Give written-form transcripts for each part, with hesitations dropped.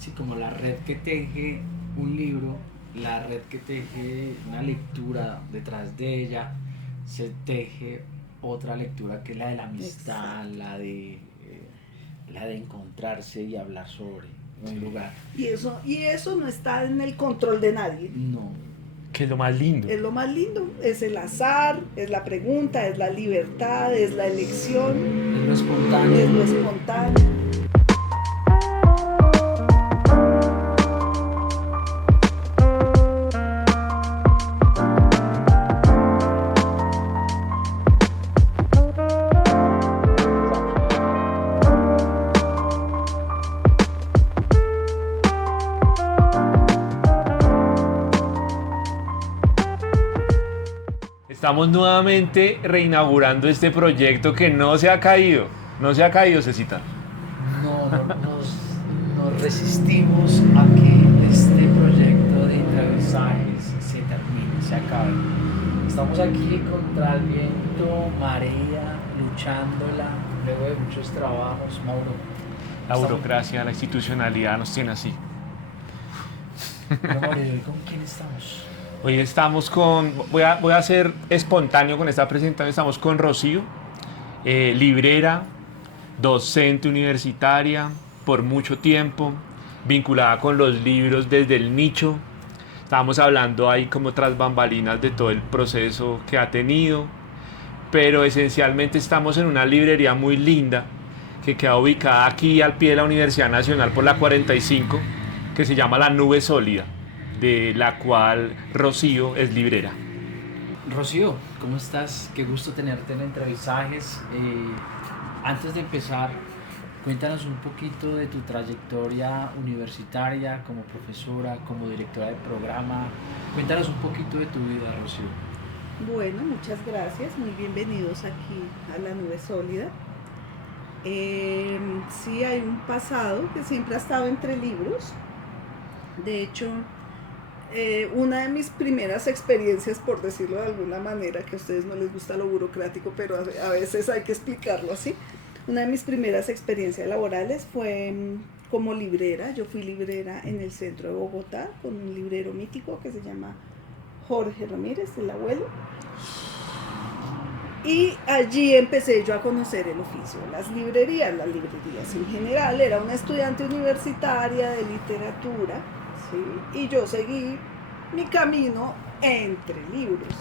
sí, como la red que teje un libro, la red que teje una lectura detrás de ella, se teje otra lectura que es la de la amistad, Exacto. la de encontrarse y hablar sobre un lugar. Y eso no está en el control de nadie. No, Que es lo más lindo. Es lo más lindo, es el azar, es la pregunta, es la libertad, es la elección, es lo es lo espontáneo. espontáneo. Estamos nuevamente reinaugurando este proyecto que no se ha caído. No se ha caído, Cecita. Nos resistimos a que este proyecto de entrevistajes se termine, se acabe. Estamos aquí contra el viento, marea, luchándola, luego de muchos trabajos, Mauro. La burocracia, la institucionalidad nos tiene así. Pero Mauro, ¿y con quién estamos? Hoy estamos con, voy a ser espontáneo con esta presentación, estamos con Rocío, librera, docente universitaria por mucho tiempo, vinculada con los libros desde el nicho. Estábamos hablando ahí como tras bambalinas de todo el proceso que ha tenido, pero esencialmente estamos en una librería muy linda que queda ubicada aquí al pie de la Universidad Nacional por la 45, que se llama La Nube Sólida, de la cual Rocío es librera. Rocío, ¿cómo estás? Qué gusto tenerte en Entrevistajes. Antes de empezar, cuéntanos un poquito de tu trayectoria universitaria como profesora, como directora de programa. Cuéntanos un poquito de tu vida, Rocío. Bueno, muchas gracias, muy bienvenidos aquí a la Nube Sólida. Sí, hay un pasado que siempre ha estado entre libros. De hecho, una de mis primeras experiencias, por decirlo de alguna manera, que a ustedes no les gusta lo burocrático, pero a veces hay que explicarlo así. Una de mis primeras experiencias laborales fue como librera. Yo fui librera en el centro de Bogotá con un librero mítico que se llama Jorge Ramírez, el abuelo. Y allí empecé yo a conocer el oficio, las librerías en general. Era una estudiante universitaria de literatura, ¿sí? Y yo seguí mi camino entre libros.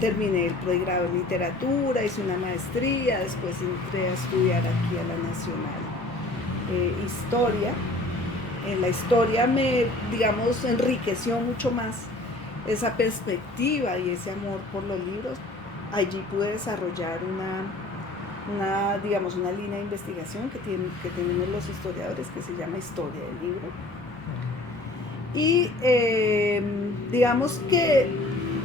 Terminé el pregrado en literatura, hice una maestría, después entré a estudiar aquí a la Nacional historia. En la historia me, digamos, enriqueció mucho más esa perspectiva y ese amor por los libros. Allí pude desarrollar una línea de investigación que tenemos los historiadores, que se llama Historia del Libro. Y digamos que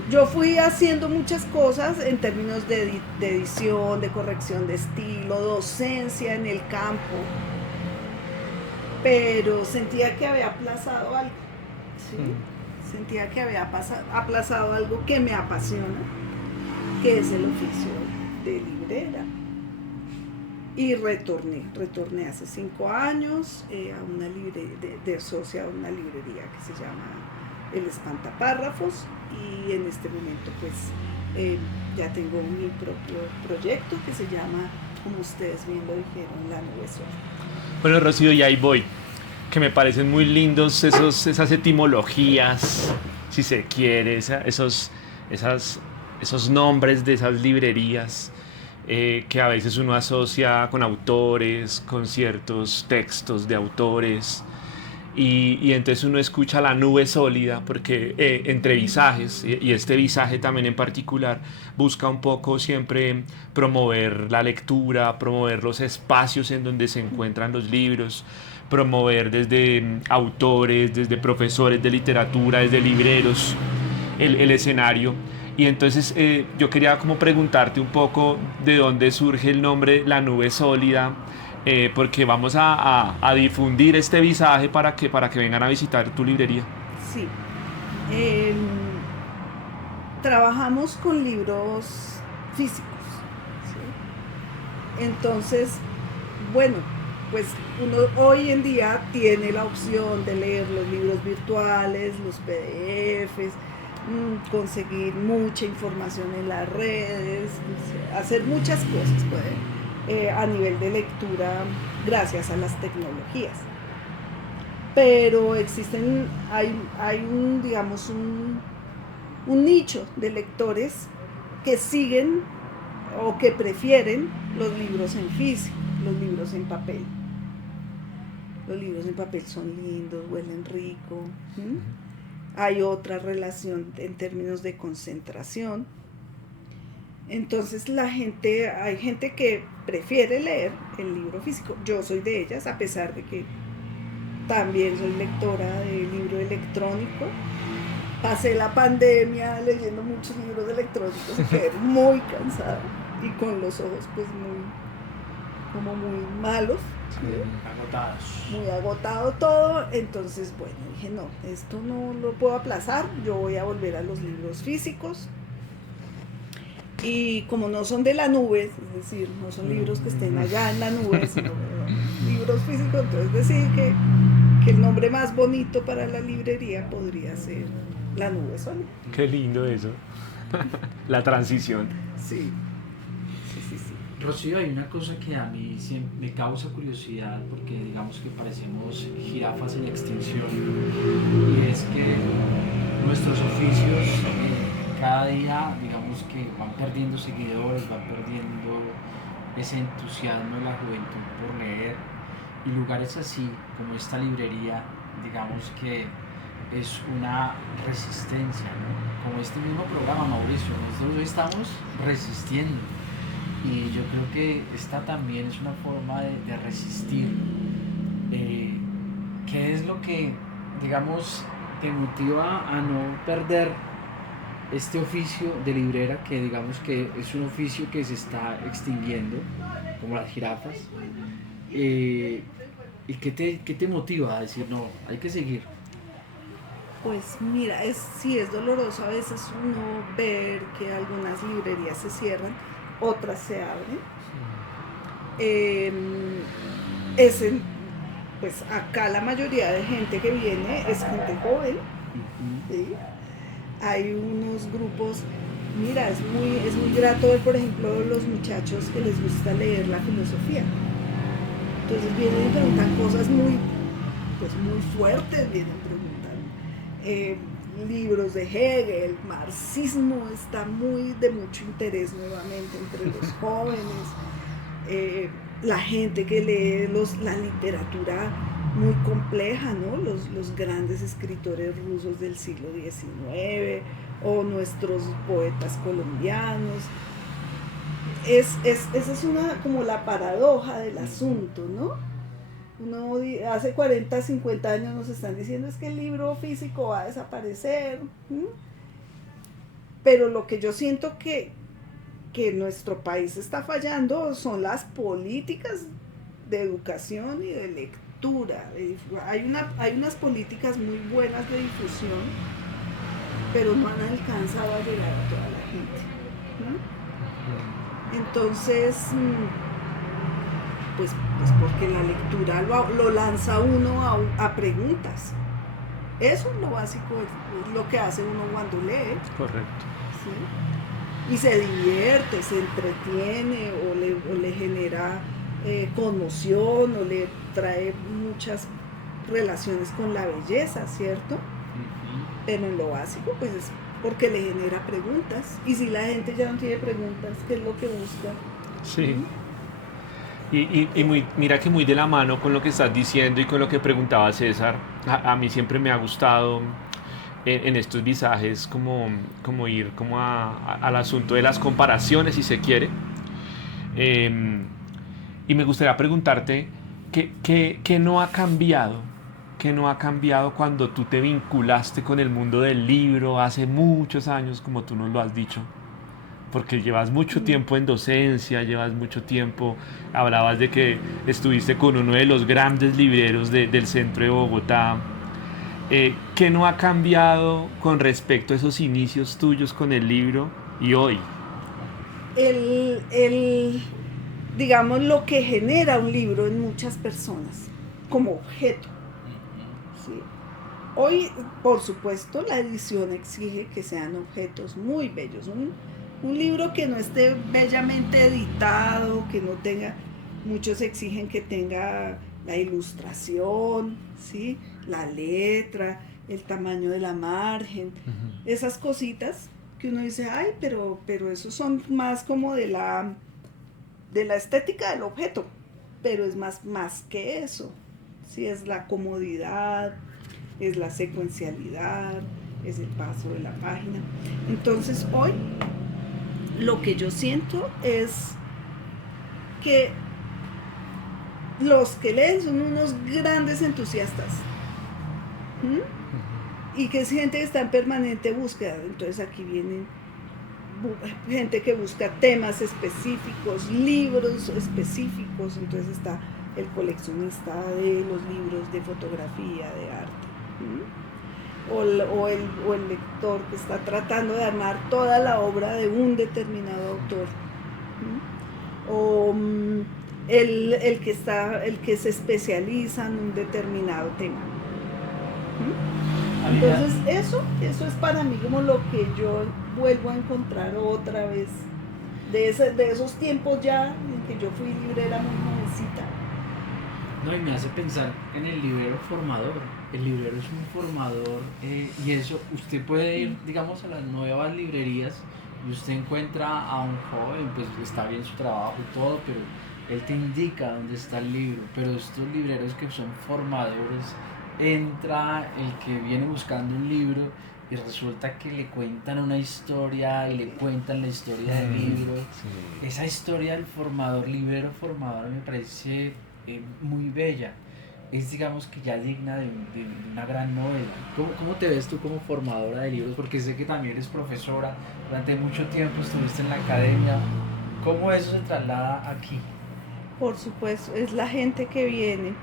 yo fui haciendo muchas cosas en términos de edición, de corrección de estilo, docencia en el campo, pero sentía que había aplazado algo, ¿sí? Sentía que había aplazado algo que me apasiona, que es el oficio de librera. Y retorné hace 5 años a una de socia a una librería que se llama El Espantapárrafos, y en este momento pues ya tengo mi propio proyecto que se llama, como ustedes bien lo dijeron, La Nube Sólida. Bueno, Rocío, y ahí voy, que me parecen muy lindos esas etimologías, si se quiere, esos nombres de esas librerías. Que a veces uno asocia con autores, con ciertos textos de autores, y entonces uno escucha La Nube Sólida porque entre visajes, y este visaje también en particular busca un poco siempre promover la lectura, promover los espacios en donde se encuentran los libros, promover desde autores, desde profesores de literatura, desde libreros, el escenario. Y entonces yo quería como preguntarte un poco de dónde surge el nombre La Nube Sólida, porque vamos a difundir este visaje para que vengan a visitar tu librería. Sí. Trabajamos con libros físicos, ¿sí? Entonces, bueno, pues uno hoy en día tiene la opción de leer los libros virtuales, los PDFs, conseguir mucha información en las redes, hacer muchas cosas a nivel de lectura gracias a las tecnologías. Pero hay un, digamos, un nicho de lectores que siguen o que prefieren los libros en físico, los libros en papel. Los libros en papel son lindos, huelen rico. Hay otra relación en términos de concentración. Entonces hay gente que prefiere leer el libro físico. Yo soy de ellas, a pesar de que también soy lectora de libro electrónico. Pasé la pandemia leyendo muchos libros electrónicos y quedé muy cansada y con los ojos pues muy malos. Agotados. Muy agotado todo. Entonces, bueno, dije, no, esto no lo puedo aplazar, yo voy a volver a los libros físicos. Y como no son de la nube, es decir, no son libros que estén allá en la nube, sino libros físicos, entonces decidí que el nombre más bonito para la librería podría ser La Nube Sólida. Qué lindo eso. La transición. Sí. Rocío, hay una cosa que a mí siempre me causa curiosidad, porque digamos que parecemos jirafas en extinción, y es que nuestros oficios cada día, digamos que van perdiendo seguidores, van perdiendo ese entusiasmo de la juventud por leer, y lugares así como esta librería, digamos que es una resistencia, ¿no? Como este mismo programa, Mauricio, nosotros estamos resistiendo, y yo creo que esta también es una forma de resistir. ¿Qué es lo que, digamos, te motiva a no perder este oficio de librera, que digamos que es un oficio que se está extinguiendo, como las jirafas? ¿Y qué te motiva a decir, no, hay que seguir? Pues mira, sí es doloroso a veces uno ver que algunas librerías se cierran, otras se abren. Pues acá la mayoría de gente que viene es gente joven. ¿Sí? Hay unos grupos, mira, es muy grato ver, por ejemplo, los muchachos que les gusta leer la filosofía. Entonces vienen y preguntan cosas muy fuertes, vienen preguntando. Libros de Hegel, marxismo está de mucho interés nuevamente entre los jóvenes. La gente que lee la literatura muy compleja, ¿no? Los grandes escritores rusos del siglo XIX o nuestros poetas colombianos. Esa es como la paradoja del asunto, ¿no? Hace 40, 50 años nos están diciendo es que el libro físico va a desaparecer. Pero lo que yo siento que nuestro país está fallando son las políticas de educación y de lectura. Hay unas políticas muy buenas de difusión, pero no han alcanzado a llegar a toda la gente. Entonces, pues porque la lectura lo lanza uno a preguntas. Eso es lo básico, es lo que hace uno cuando lee. Correcto. ¿Sí? Y se divierte, se entretiene o le genera conmoción o le trae muchas relaciones con la belleza, ¿cierto? Pero en lo básico pues es porque le genera preguntas, y si la gente ya no tiene preguntas, ¿qué es lo que busca? Sí. Mira que muy de la mano con lo que estás diciendo y con lo que preguntaba César, a mí siempre me ha gustado en estos visajes como ir como al asunto de las comparaciones, si se quiere. Y me gustaría preguntarte ¿qué no ha cambiado? ¿Qué no ha cambiado cuando tú te vinculaste con el mundo del libro hace muchos años, como tú nos lo has dicho? Porque llevas mucho tiempo en docencia, llevas mucho tiempo, hablabas de que estuviste con uno de los grandes libreros del centro de Bogotá. ¿Qué no ha cambiado con respecto a esos inicios tuyos con el libro y hoy? digamos, lo que genera un libro en muchas personas como objeto. ¿Sí? Hoy, por supuesto, la edición exige que sean objetos muy bellos. Un libro que no esté bellamente editado, que no tenga, muchos exigen que tenga la ilustración, ¿sí? La letra, el tamaño de la margen, esas cositas que uno dice, ay, pero esos son más como de la estética del objeto, pero es más que eso, ¿sí? Es la comodidad, es la secuencialidad, es el paso de la página. Entonces hoy lo que yo siento es que los que leen son unos grandes entusiastas. Y que es gente que está en permanente búsqueda. Entonces aquí vienen gente que busca temas específicos, libros específicos. Entonces está el coleccionista de los libros de fotografía, de arte, o el lector que está tratando de armar toda la obra de un determinado autor, o el que se especializa en un determinado tema. Entonces eso es para mí como lo que yo vuelvo a encontrar otra vez de esos tiempos ya en que yo fui librera muy jovencita. No, y me hace pensar en el librero formador. El librero es un formador, y eso, usted puede ir, digamos, a las nuevas librerías y usted encuentra a un joven, pues está bien su trabajo y todo, pero él te indica dónde está el libro. Pero estos libreros que son formadores, entra el que viene buscando un libro y resulta que le cuentan una historia y le cuentan la historia del libro. Sí. Esa historia del formador, librero formador, me parece muy bella. Es, digamos, que ya digna de una gran novela. ¿Cómo te ves tú como formadora de libros? Porque sé que también eres profesora, durante mucho tiempo estuviste en la academia. ¿Cómo eso se traslada aquí? Por supuesto, es la gente que viene.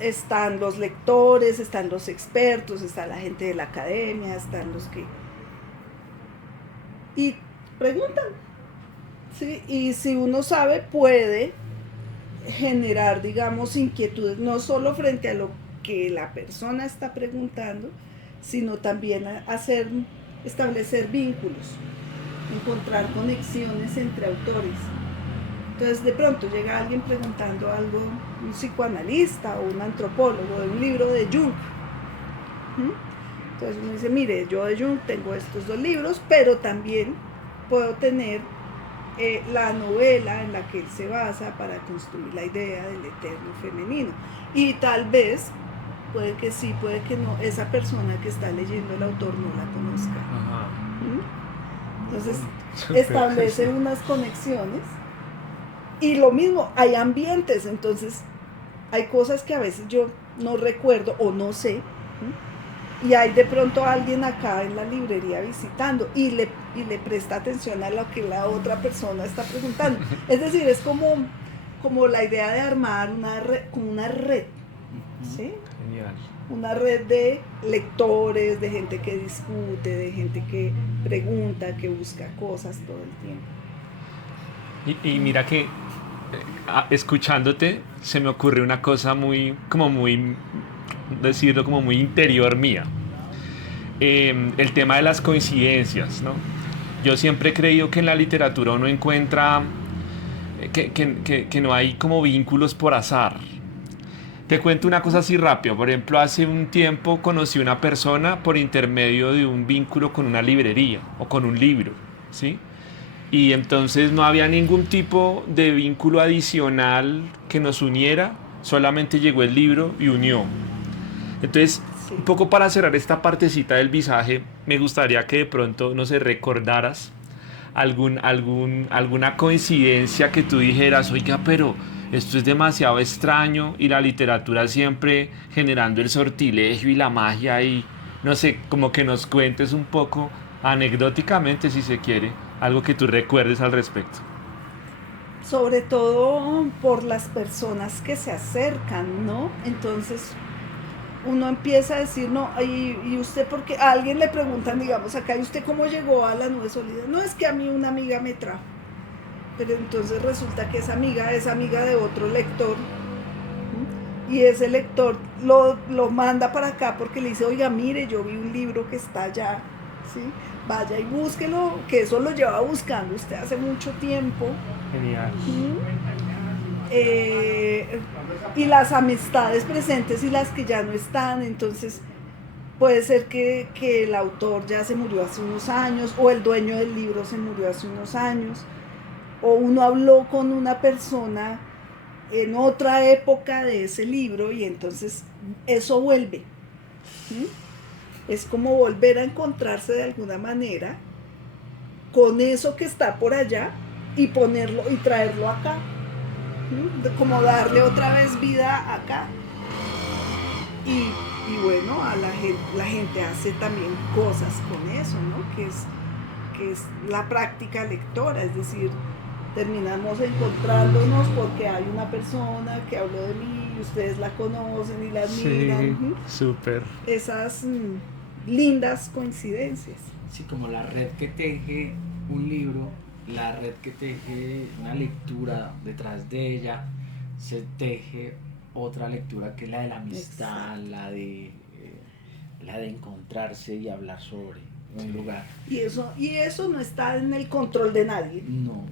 Están los lectores, están los expertos, está la gente de la academia, están los que... y preguntan, ¿sí? Y si uno sabe, puede generar, digamos, inquietudes, no solo frente a lo que la persona está preguntando, sino también establecer vínculos, encontrar conexiones entre autores. Entonces de pronto llega alguien preguntando algo, un psicoanalista o un antropólogo, de un libro de Jung. Entonces uno dice, mire, yo de Jung tengo estos 2 libros, pero también puedo tener la novela en la que él se basa para construir la idea del eterno femenino. Y tal vez, puede que sí, puede que no, esa persona que está leyendo el autor no la conozca. Entonces establece unas conexiones. Y lo mismo, hay ambientes, entonces hay cosas que a veces yo no recuerdo o no sé, y hay de pronto alguien acá en la librería visitando y le presta atención a lo que la otra persona está preguntando. Es decir, es como la idea de armar una red, ¿sí? Genial. Una red de lectores, de gente que discute, de gente que pregunta, que busca cosas todo el tiempo. Y mira que escuchándote se me ocurre una cosa muy interior mía. El tema de las coincidencias, ¿no? Yo siempre he creído que en la literatura uno encuentra que no hay como vínculos por azar. Te cuento una cosa así rápido. Por ejemplo, hace un tiempo conocí a una persona por intermedio de un vínculo con una librería o con un libro, ¿sí? Y entonces no había ningún tipo de vínculo adicional que nos uniera, solamente llegó el libro y unió. Entonces, sí, un poco para cerrar esta partecita del visaje, me gustaría que de pronto, no sé, recordaras alguna coincidencia que tú dijeras, oiga, pero esto es demasiado extraño, y la literatura siempre generando el sortilegio y la magia, y no sé, como que nos cuentes un poco, anecdóticamente si se quiere, algo que tú recuerdes al respecto. Sobre todo por las personas que se acercan, ¿no? Entonces uno empieza a decir, no, y usted, porque a alguien le preguntan, digamos acá, ¿y usted cómo llegó a la nube sólida? No, es que a mí una amiga me trajo. pero entonces resulta que esa amiga es amiga de otro lector, ¿sí? Y ese lector lo manda para acá porque le dice, oiga, mire, yo vi un libro que está allá, ¿sí? Vaya y búsquelo, que eso lo lleva buscando usted hace mucho tiempo. Genial. Y las amistades presentes y las que ya no están, entonces puede ser que el autor ya se murió hace unos años, o el dueño del libro se murió hace unos años, o uno habló con una persona en otra época de ese libro y entonces eso vuelve. ¿Sí? Es como volver a encontrarse de alguna manera con eso que está por allá y ponerlo y traerlo acá. ¿Sí? Como darle otra vez vida acá. Y bueno, la gente hace también cosas con eso, ¿no? Que es la práctica lectora, es decir, terminamos encontrándonos porque hay una persona que habló de mí y ustedes la conocen y la admiran. Sí, súper. Esas lindas coincidencias. Sí, como la red que teje un libro, la red que teje una lectura detrás de ella, se teje otra lectura que es la de la amistad, la de encontrarse y hablar sobre un lugar. Y eso no está en el control de nadie. No.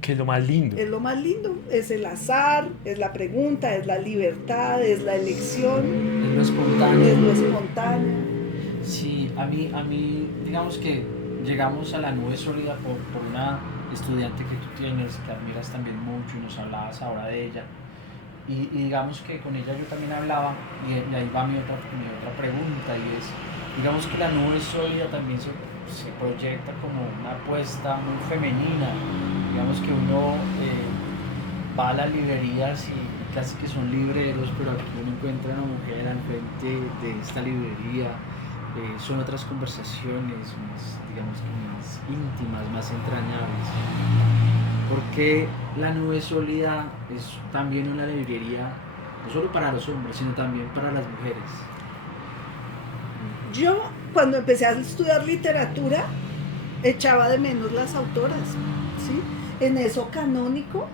Que es lo más lindo. Es lo más lindo, es el azar, es la pregunta, es la libertad, es la elección. Es lo espontáneo. Es lo espontáneo. Sí, a mí, digamos que llegamos a la nube sólida por una estudiante que tú tienes, que admiras también mucho y nos hablabas ahora de ella. Y digamos que con ella yo también hablaba, y ahí va mi otra pregunta, y es, digamos que la nube sólida también se proyecta como una apuesta muy femenina. Digamos que uno va a las librerías y casi que son libreros, pero aquí uno encuentra a una mujer al frente de esta librería. Son otras conversaciones más, digamos que más íntimas, más entrañables. Porque la nube sólida es también una librería, no solo para los hombres, sino también para las mujeres. Yo, cuando empecé a estudiar literatura, echaba de menos las autoras, ¿sí? En eso canónico,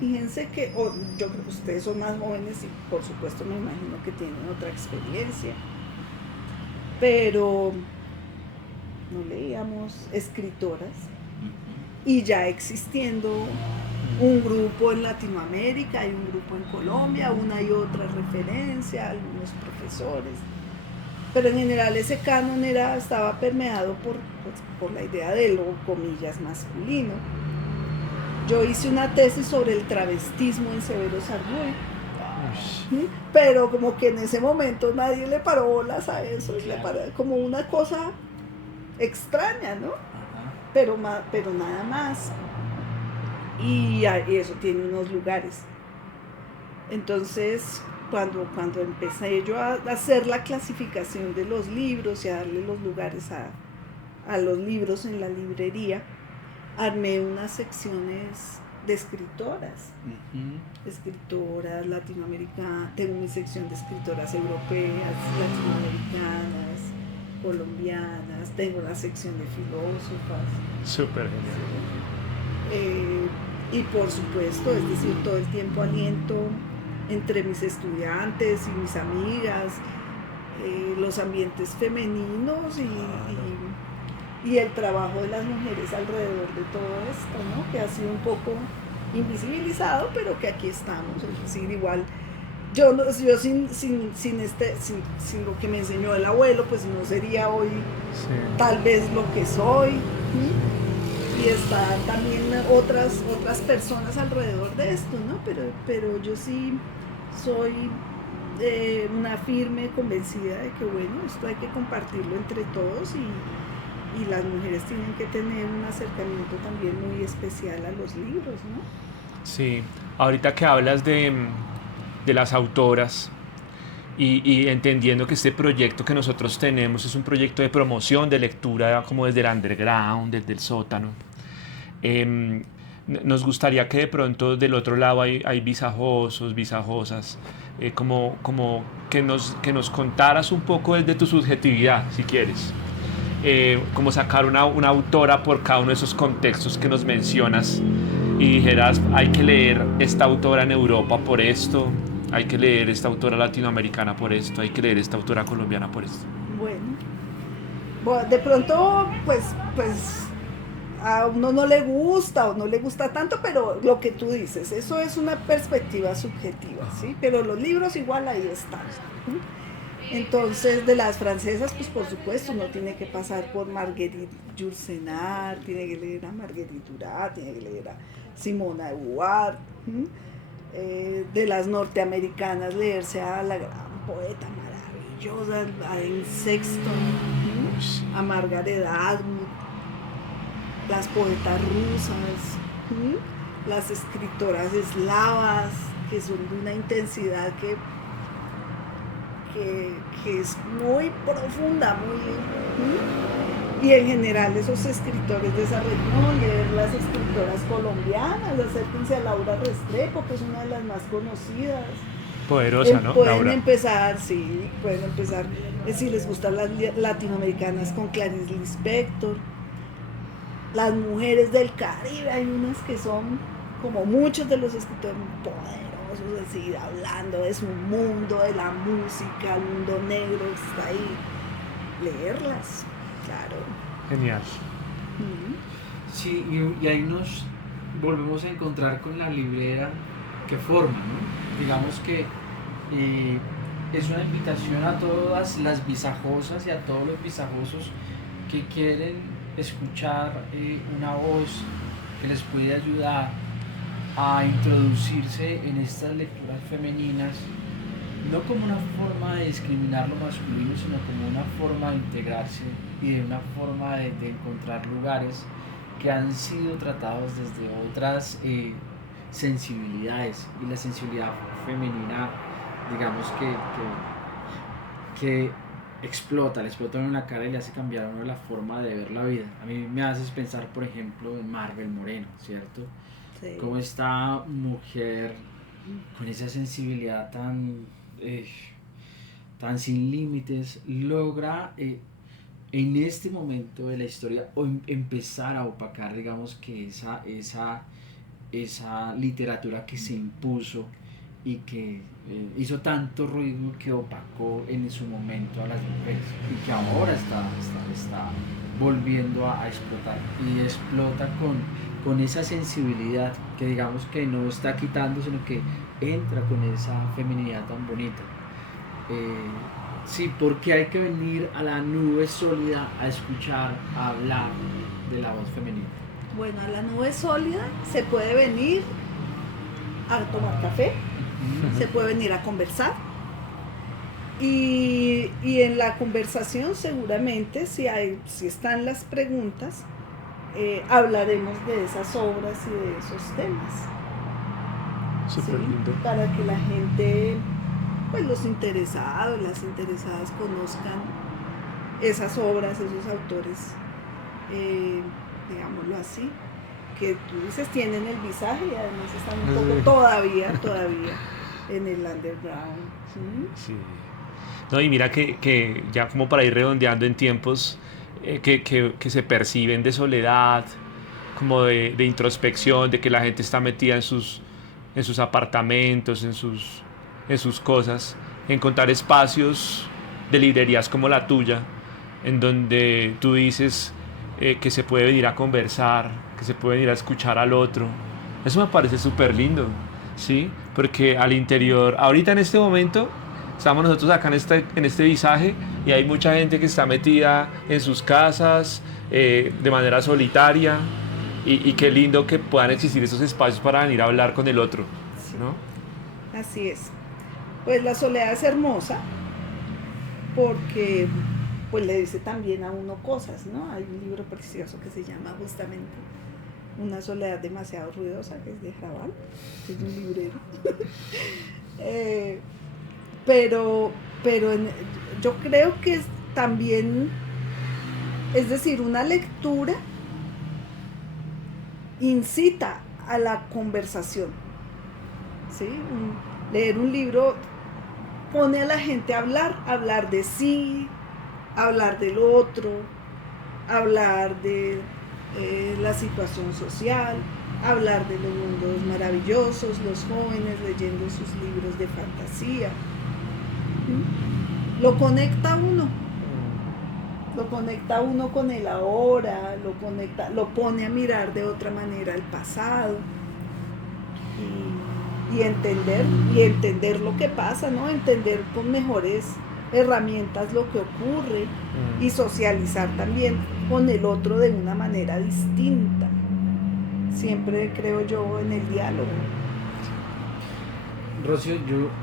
fíjense que, yo creo que ustedes son más jóvenes y por supuesto me imagino que tienen otra experiencia, pero no leíamos escritoras y ya existiendo un grupo en Latinoamérica y un grupo en Colombia, una y otra referencia, algunos profesores, pero en general ese canon estaba permeado por la idea de lo, comillas, masculino. Yo hice una tesis sobre el travestismo en Severo Sarduy, pero como que en ese momento nadie le paró bolas a eso, le paró como una cosa extraña, ¿no? Pero nada más. Y eso tiene unos lugares. Entonces, cuando empecé yo a hacer la clasificación de los libros y a darle los lugares a los libros en la librería, armé unas secciones de escritoras, escritoras latinoamericanas, tengo mi sección de escritoras europeas, latinoamericanas, colombianas, tengo la sección de filósofas. Súper genial. Y por supuesto, es decir, todo el tiempo aliento entre mis estudiantes y mis amigas, los ambientes femeninos y el trabajo de las mujeres alrededor de todo esto, ¿no? Que ha sido un poco invisibilizado, pero que aquí estamos. Es decir, igual yo sin lo que me enseñó el abuelo, pues no sería hoy tal vez lo que soy. Y están también otras personas alrededor de esto, ¿no? Pero yo sí soy una firme convencida de que, bueno, esto hay que compartirlo entre todos y las mujeres tienen que tener un acercamiento también muy especial a los libros, ¿no? Sí, ahorita que hablas de las autoras y entendiendo que este proyecto que nosotros tenemos es un proyecto de promoción de lectura como desde el underground, desde el sótano, nos gustaría que de pronto del otro lado hay visajosos, visajosas, como que nos contaras un poco desde tu subjetividad, si quieres. Como sacar una autora por cada uno de esos contextos que nos mencionas y dijeras, hay que leer esta autora en Europa por esto, hay que leer esta autora latinoamericana por esto, hay que leer esta autora colombiana por esto? Bueno, de pronto, pues a uno no le gusta o no le gusta tanto, pero lo que tú dices, eso es una perspectiva subjetiva, ¿sí? Pero los libros igual ahí están. Entonces, de las francesas, pues por supuesto, uno tiene que pasar por Marguerite Yourcenar, tiene que leer a Marguerite Duras, tiene que leer a Simona de Beauvoir. De las norteamericanas, leerse a la gran poeta maravillosa, a Anne Sexton, a Margaret Atwood, las poetas rusas, las escritoras eslavas, que son de una intensidad que es muy profunda, y en general esos escritores de esa región, leer las escritoras colombianas, acérquense a Laura Restrepo, que es una de las más conocidas. Poderosa, ¿no? Pueden Laura. empezar, si les gustan las latinoamericanas, con Clarice Lispector. Las mujeres del Caribe, hay unas que son, como muchos de los escritores, poderosos, así, hablando de su mundo, de la música, el mundo negro, está ahí. Leerlas, claro. Genial. Sí, y ahí nos volvemos a encontrar con la librera que forma, ¿no? Digamos que es una invitación a todas las visajosas y a todos los visajosos que quieren escuchar una voz que les puede ayudar a introducirse en estas lecturas femeninas, no como una forma de discriminar lo masculino, sino como una forma de integrarse y de una forma de encontrar lugares que han sido tratados desde otras sensibilidades, y la sensibilidad femenina, digamos que le explota en la cara y le hace cambiar a uno la forma de ver la vida. A mí me haces pensar, por ejemplo, en Marvel Moreno, ¿cierto? Sí. Cómo esta mujer con esa sensibilidad tan sin límites logra en este momento de la historia empezar a opacar, digamos, que esa literatura que se impuso y que hizo tanto ruido, que opacó en su momento a las mujeres y que ahora está volviendo a explotar, y explota con esa sensibilidad que, digamos, que no está quitando, sino que entra con esa feminidad tan bonita. Sí, porque hay que venir a la nube sólida a escuchar, a hablar de la voz femenina. Bueno, a la nube sólida se puede venir a tomar café, se puede venir a conversar, y en la conversación seguramente, si están las preguntas, hablaremos de esas obras y de esos temas. Súper lindo. Para que la gente, pues los interesados, las interesadas, conozcan esas obras, esos autores, digámoslo así, que tú dices tienen el visaje y además están un poco todavía en el underground. Sí. No, y mira que ya como para ir redondeando en tiempos que se perciben de soledad, como de introspección, de que la gente está metida en sus apartamentos, en sus cosas, encontrar espacios de librerías como la tuya, en donde tú dices que se puede venir a conversar, que se puede venir a escuchar al otro. Eso me parece súper lindo, ¿sí? Porque al interior, ahorita en este momento, estamos nosotros acá en este visaje, y hay mucha gente que está metida en sus casas de manera solitaria, y qué lindo que puedan existir esos espacios para venir a hablar con el otro, ¿no? Así es. Pues la soledad es hermosa porque pues le dice también a uno cosas, ¿no? Hay un libro precioso que se llama justamente Una soledad demasiado ruidosa, que es de Raval, que es un librero. Pero yo creo que también, es decir, una lectura incita a la conversación, ¿sí? Leer un libro pone a la gente a hablar de sí, hablar del otro, hablar de la situación social, hablar de los mundos maravillosos, los jóvenes leyendo sus libros de fantasía. ¿Mm? Lo conecta a uno. Lo conecta a uno con el ahora, lo pone a mirar de otra manera el pasado y entender lo que pasa, ¿no? Entender con mejores herramientas lo que ocurre y socializar también con el otro de una manera distinta. Siempre creo yo en el diálogo. Rocío,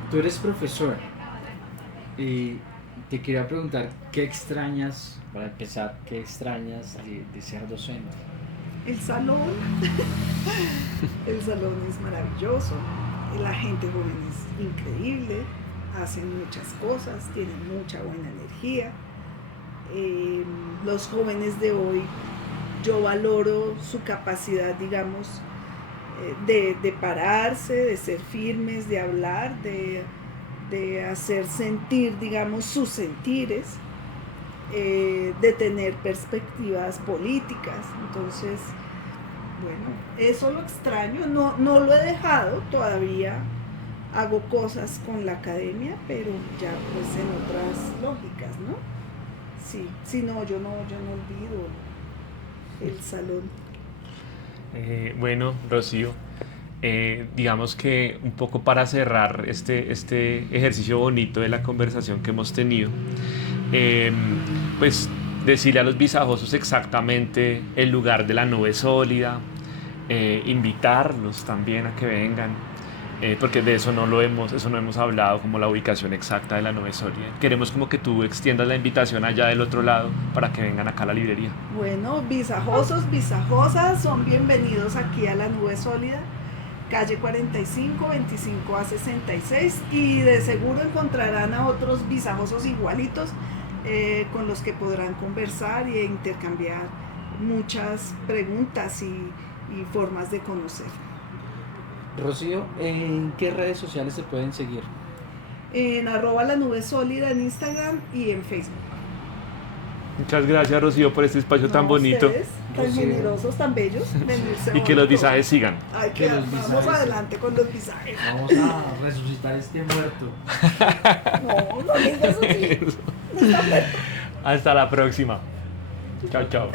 tú eres profesor y te quería preguntar, ¿qué extrañas, para empezar, qué extrañas de ser docente? El salón. El salón es maravilloso, la gente joven es increíble, hacen muchas cosas, tienen mucha buena energía. Los jóvenes de hoy, yo valoro su capacidad, digamos, de pararse, de ser firmes, de hablar, de hacer sentir, digamos, sus sentires, de tener perspectivas políticas. Entonces, bueno, eso lo extraño, no lo he dejado todavía, hago cosas con la academia, pero ya pues en otras lógicas, ¿no? Sí, no, yo no olvido el salón. Bueno, Rocío, digamos que un poco para cerrar este ejercicio bonito de la conversación que hemos tenido, pues decirle a los visajosos exactamente el lugar de la nube sólida, invitarlos también a que vengan, porque de eso no hemos hablado, como la ubicación exacta de la nube sólida. Queremos como que tú extiendas la invitación allá del otro lado para que vengan acá a la librería. Bueno, visajosos, visajosas, son bienvenidos aquí a la nube sólida, calle 45, 25 a 66, y de seguro encontrarán a otros visajosos igualitos con los que podrán conversar e intercambiar muchas preguntas y formas de conocer. Rocío, ¿en qué redes sociales se pueden seguir? En @lanubesólida en Instagram y en Facebook. Muchas gracias, Rocío, por este espacio tan bonito. Ustedes, tan Rocío. generosos, tan bellos. Y que los visajes sigan. Ay, Que los vamos visajes. adelante con los visajes. Vamos a resucitar este muerto. No digas así. Está muerto. Hasta la próxima. Chao, chao.